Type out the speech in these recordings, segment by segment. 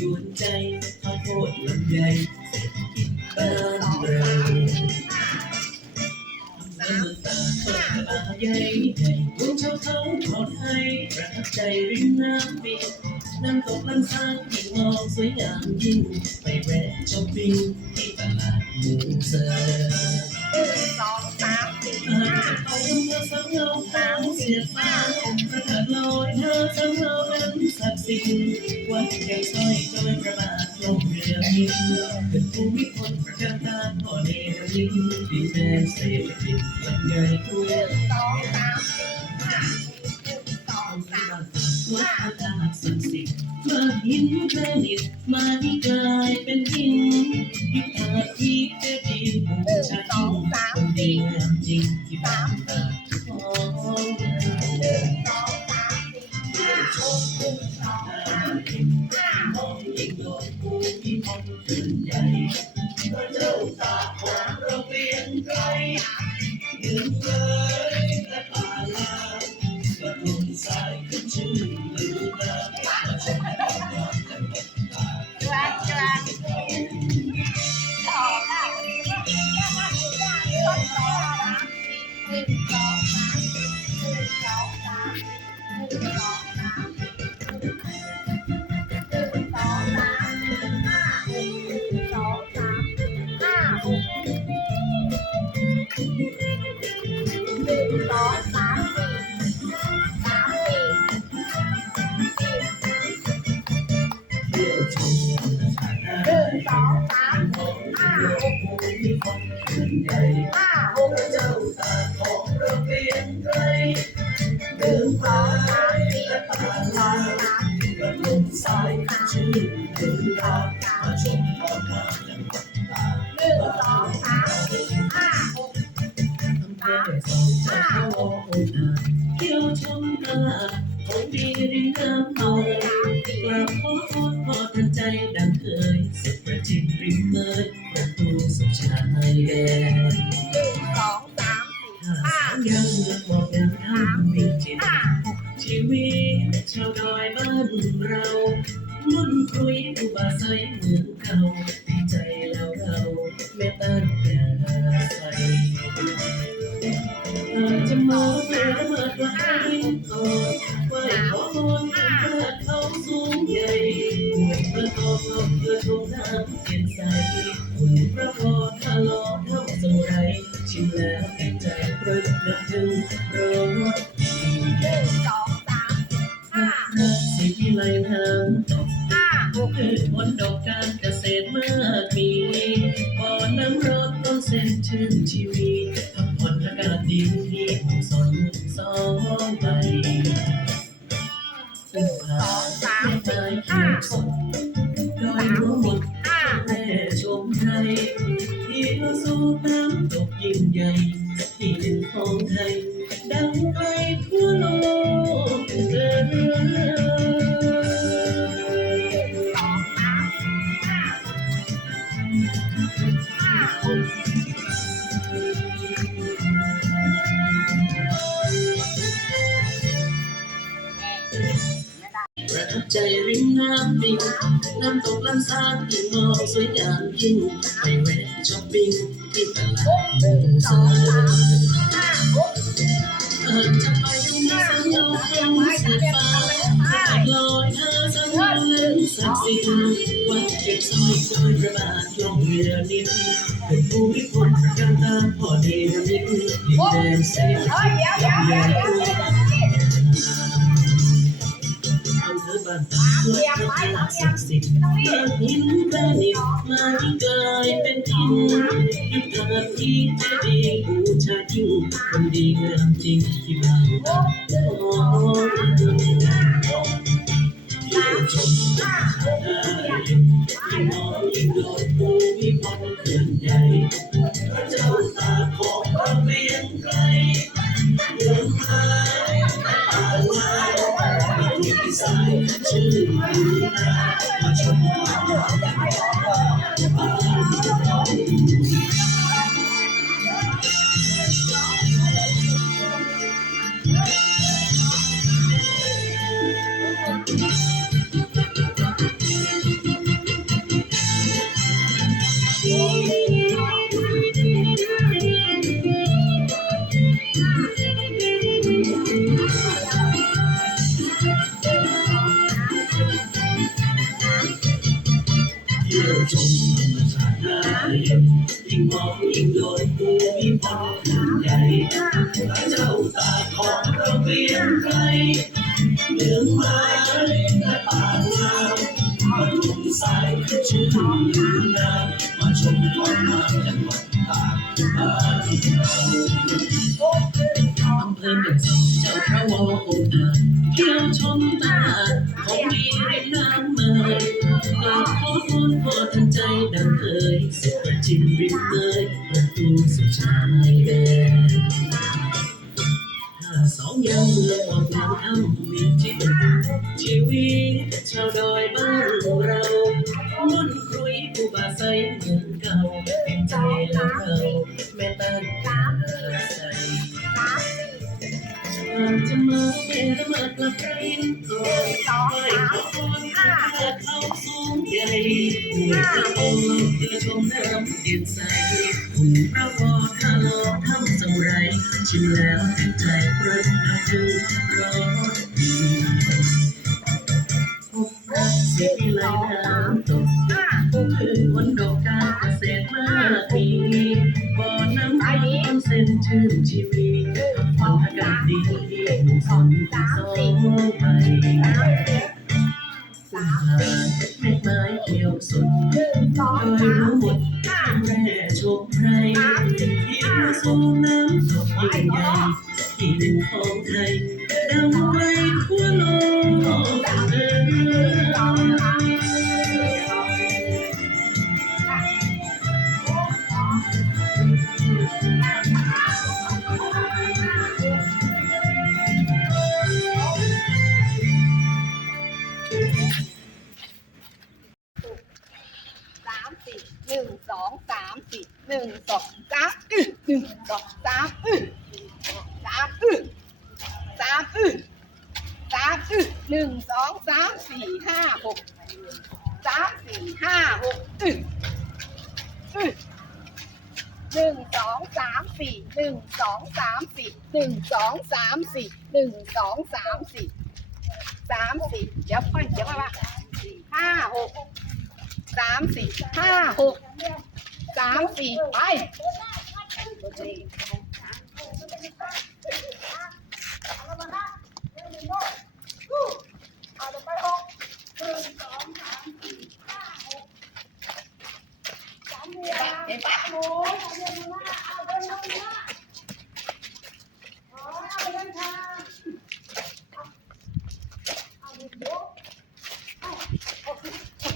ดวงใจข้าวโพดลำใหญ่รษฐกิบ้าเราน้ำตาเปิดอกใหญ่บุญ่าวเขาทอดให้ประทับใจริมน้ำปิดน้ำตกลำซางที่งมองสวยงามยิ่งไปแวะช้อปปิ้งที่ตลาดมูเซอร์ วัดแก่สร้อยโดยประมาทลงเรือพินเป็นภูมิพลประการตาพ่อเนรมิตดินแดนเรษฐกิจลำใหญ่ทั่วสองสามสี่ห้าสองสามวัดพระธาหักดิ์สิทมาหินปดิษฐ์มาที่กลายเป็นหินที่อาท่เป็ 啊！ ชมไทยที่เราสู้น้ำตกยิ่งใหญ่ที่ห้องไทยดังไกทั่วโลกเออ ปิ้งน้ำตกลำซานที่มองสวยงามยิ่งไปแวะช้อปปิ้งที่ตลาดเดินสองสามห้าหกจะไปยังไงน้องแก้มสีฟ้าลอยเธอสักวันสักสิ่งวัดเก็บสร้อยสอยประบาดลงเรือนิ่งเป็นภูมิพลการตาพอดีนิ่งดินแดนสีเขียว บ้านตาเพื่อพระศักดิ์สิทธิ์เกิดหินประนิษฐ์มาให้กลายเป็นหินยุทธาที่เจดีย์บูชายิ่งคนดีงามจริงที่บ้านโอ้ชมได้ที่มองยิ่งโดดภูมิพลเขื่อน 祝你 ชมธรรมชาติได้ยิ่งมองยิ่งโดนภูมิพลเขื่อนใหญ่พระเจ้าตาของเราเวียงไกลเมืองไม้และป่างามมาทุ่มสายชื่อนามาชมความงามจังหวัดตากบ้านเราอำเภอเมืองสอง เอ่ยประตูสุดท้ายแดนถ้าสองยามเมืองออกแนวถ้ำมีจิตชีวิตชาวดอยบ้านเรามุ่นครุยผู้บาใสเหมือนเก่าเป็นใจแล้วเราแม่ตันใสาจจะมาเมรมาดละไกรก่อนไหวขอพรเพื่อเขาสูงใหญ่หัวยพระองค์เพื่อชมน้ำเย็นใสหุ่นพระวอทาโลทำสมุไรชิมแล้วติดใจเพลินน้ำจึงรอดีพบรักเสียที่ไหลน้ำตกผู้คืนวันดอกการเกษตรมากมีบ่อน้ำพักต้นเส้นชื่นชีวิต นึ่งสองสามสี่สามสี่เดี๋ยวค่อยเดี๋ยวมาว่าห้าหกสามสี่ห้าหกสามสี่ไปเห็นปะ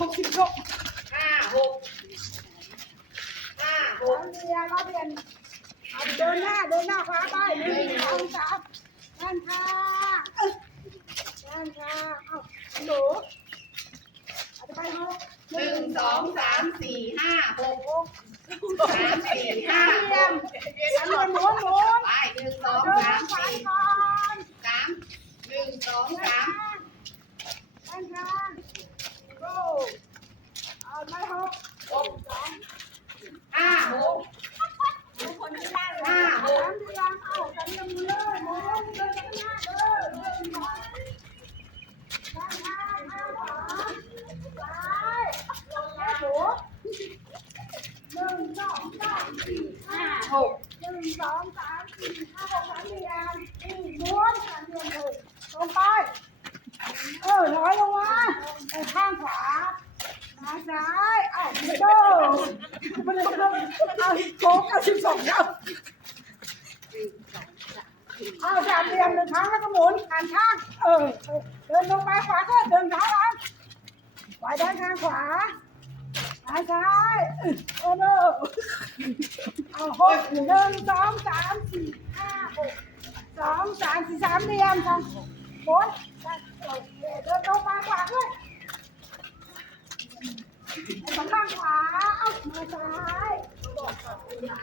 หกสิบหกห้าหกห้าหก เรียนเราเรียนเอาเดินหน้าเดินหน้าฟ้าไปหนึ่งสองสาม ด้านข้างด้านข้างเอาหนูเอาไปหกหนึ่งสองสามสี่ห้าหกสามสี่ห้าหกหมุนหมุนหมุนไปหนึ่งสองสามสี่สามหนึ่งสองสามด้านข้างโก้เอาไปหกหกห้าหกห้าหกสามเรียงเองห้างห้าเดินเดิน หน่อยด้านข้างห้าขวาซ้ายแล้วหนูหนึ่งสองสามสี่ห้าหกสามสี่ห้าสี่ม้วนสามเหลี่ยมหกลงไป เออถอยลงมาไปข้างขวา มาซ้ายเอ้าไม่โดมันเลยเอาโค้งเอาสิบสองครับเอาสามเหลี่ยมหนึ่งครั้งแล้วก็หมุนหันข้าง เออ เดินลงไปขวาก็เดินเท้าหลังไปด้านข้างขวามาซ้ายโอ้โนเอาหกหนึ่งสองสามสี่ห้าหกสองสามสี่สามเหลี่ยมสองหมุนเดิ 好难。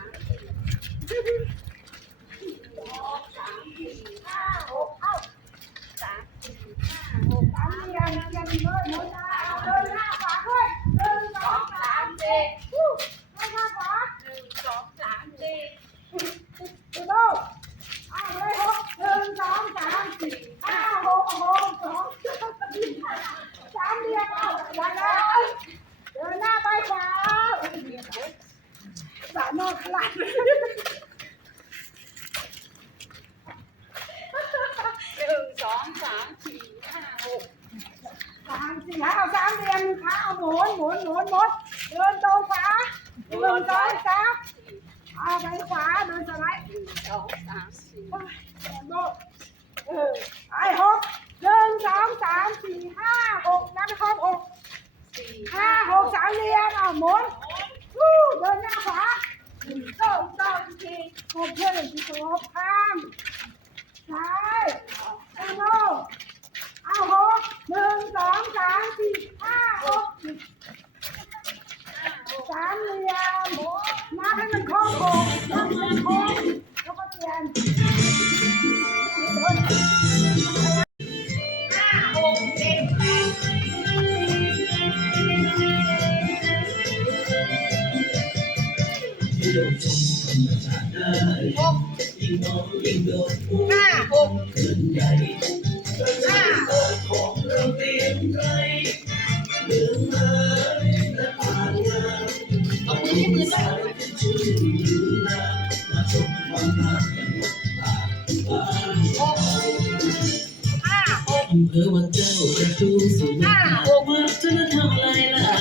อำเภอวัดเจ้าประตูสู่เมืองตากวัฒนธรรมลายละ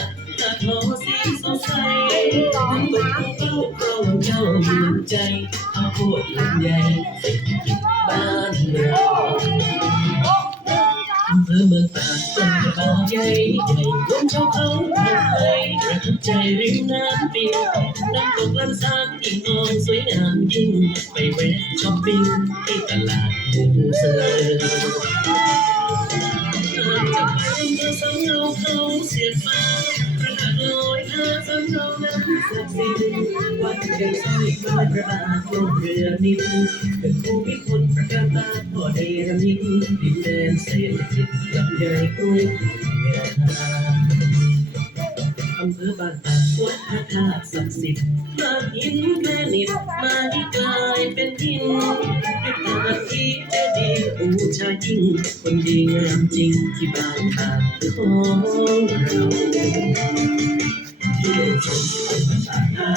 ตาทอสีสดใสน้ำตกเก้าเก้าเจ้าเมืองใจข้าวโพดลำใหญ่เศรษฐกิจบ้านเราอำเภอเมืองตากต้นกระบาใหญ่ใหญ่รวมชาวเขาเมืองไทยประทับใจริมน้ำปียกน้ำตกลำซานอิ่มนอนสวยงามยิ่งไปแวะช้อปปิ้ง หน้าเนาน้ำศักสิทธิ์วัดเดินสร้อยลอยพระบาทลงเรือนิดเป็นผู้พิพลประการตาพอได้ระมิดดินแดนเศรษฐกิจลำใหญ่กรุงเมียนาอำเภอบ้านตาวัดพระธาตุศักดิ์สิทธิ์มาหินแม่นิดมาที่กลายเป็นหินด้วยตาที่เจดีย์บูชายิ่งคนดีงามจริงที่บ้านตากของเรา ที่เรามธรรมชาติได้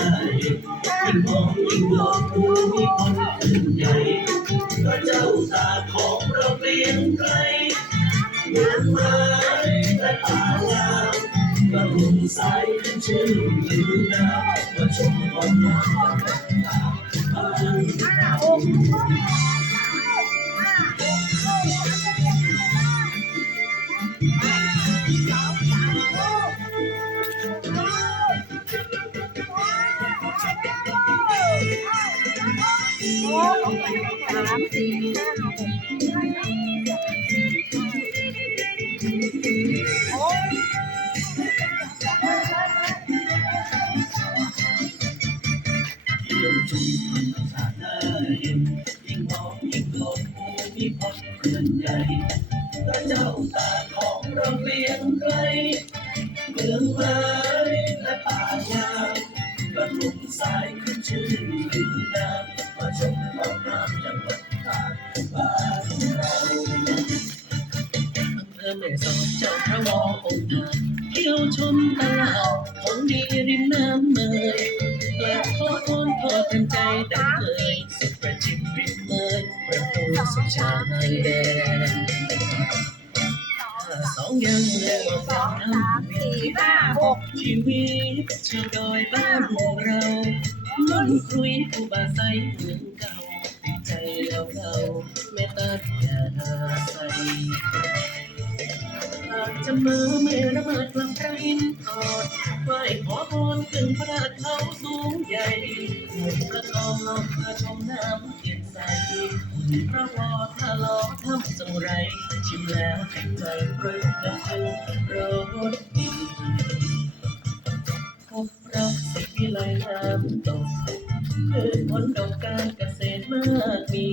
ยิ่งมองยิ่งโลกภูมิพลขึ้นใหญ่พระเจ้าตากของเราเปลี่ยนไกลเมืองไม้และป่างากระลุ่มสายขึ้นชื่อลือน้ำมาชมความงาม เคลื่อนใหญ่พระเจ้าตาของเราเลี้ยงไกล ริมเมยประตูสุดชายแดนองยังเมื่อบอกสองสามสี่ห้าหกชีวิตชาวดอยบ้านเรามันคุยผู้บาใสเหมือนเก่าใจเราเราไม่ตัดอย่าใส่ หากจะมาเมื่อละเมิดกลับพระอินทร์ทอดไหวขอพรขึ้นพระธาตุเขาสูงใหญ่หุ่นพระทองลงพระชมน้ำเย็นใสหุ่นพระวอทะเลาะทำสมุไร ชิมแล้วแข็งใจเริ่มน้ำพึ่งรสดีพบรักสิวิไลน้ำตกคือผลดอกการเกษตรมากมี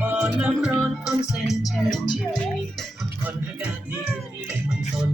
บ่อน้ำร้อนออนเซนแช่ชีวิต คนอากาศดีมีมันสน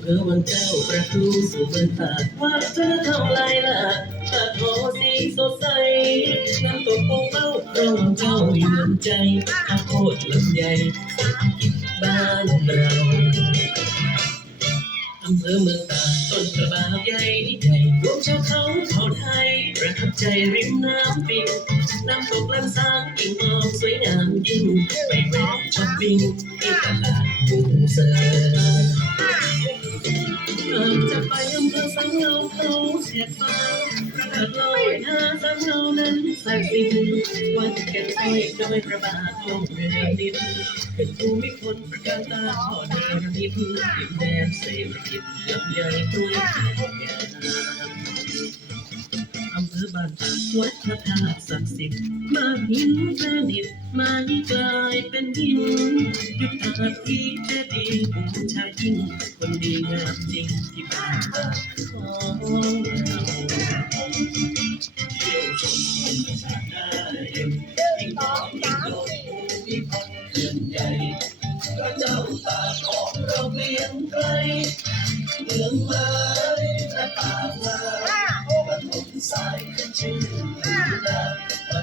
เภอวังเจ้าประตูสู่เมืองตากว่าเธอเท่าไรล่ะชาติโทสีสดใสน้ำตกปงเป้าเราวังเจ้าอยู่น้ำใจอาโคตรลำใหญ่กิจบ้านเราอำเภอเมืองตากต้นกระบาใหญ่ใหญ่รวมชาวเขาเผ่าไทยประทับใจริมน้ำปิงน้ำตกลำซางยิ่งมองสวยงามยิ่งไปแวะช้อปปิ้งที่ตลาดมูเซอร์ หากจะไปอำเภอสังเราเขาเสียฟ้าประกาศลอยหน้าสังเรานั้นสักสิ่งวันแก่ต้อยก็ไม่ประบาทลงเรือนิดเป็นภูมิคนประกาศตาขอเนรมิตดินแดนเศรษฐกิจลำใหญ่ตัวยขอ บ้านตากวัดพระธาตุศักดิ์สิทธิ์มาหินแผ่นดินมายิ่กลายเป็นหินยุทธาที่แท้ดีบูชายิ่งคนดีงามจริงที่บ้านของเราเที่ยวชมธรรมชาติน่าเยี่ยมยิ่งมองยิ่งโดดภูมิพลเขื่อนใหญ่พระเจ้าตาของเราเปลี่ยนไกลเมืองม้แ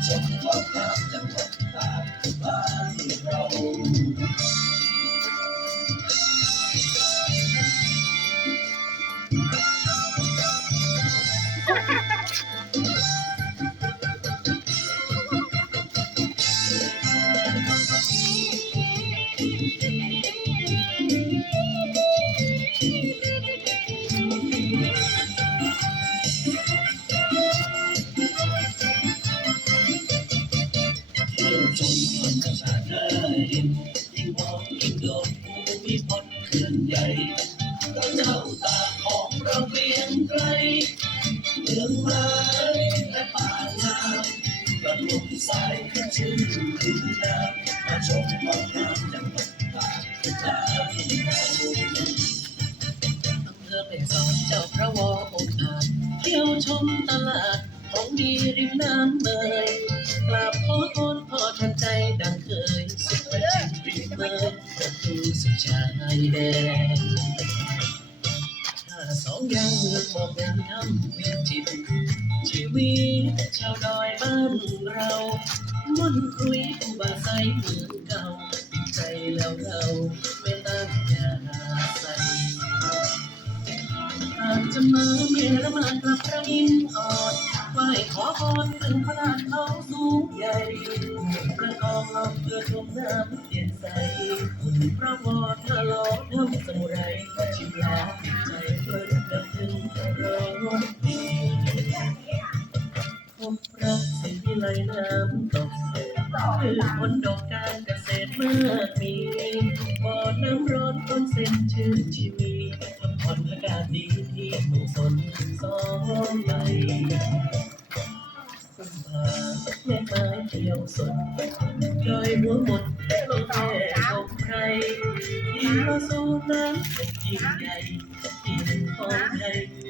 มาชม เห็นยิ่งมอง วิตชาวดอยบ้านเรามุ่นคุยอุบาใสเหมือนเก่าติดใจแล้วเราไม่ตั้งยาใสหากจะมาเมื่อละมากลับพระอินทร์อ่อนไหวขอพรถึงพระลานเขาสูงใหญ่ประกองลำเพื่อชมน้ำเย็นใส่พระวอทะเลาะทำสมุไรชิมแล้วติดใจเพลิน ในน้ำตกคือคนดอกการเกษตรมากมีบ่อน้ำร้อนต้นเส้นชื่นที่มีคำผ่อนอากาศดีที่เมืองสนสองใบแม่ไม้เที่ยวสดลอยหัวหมดลงแค่ลงใครกินมาสู้น้ำกินใหญ่กินของไทย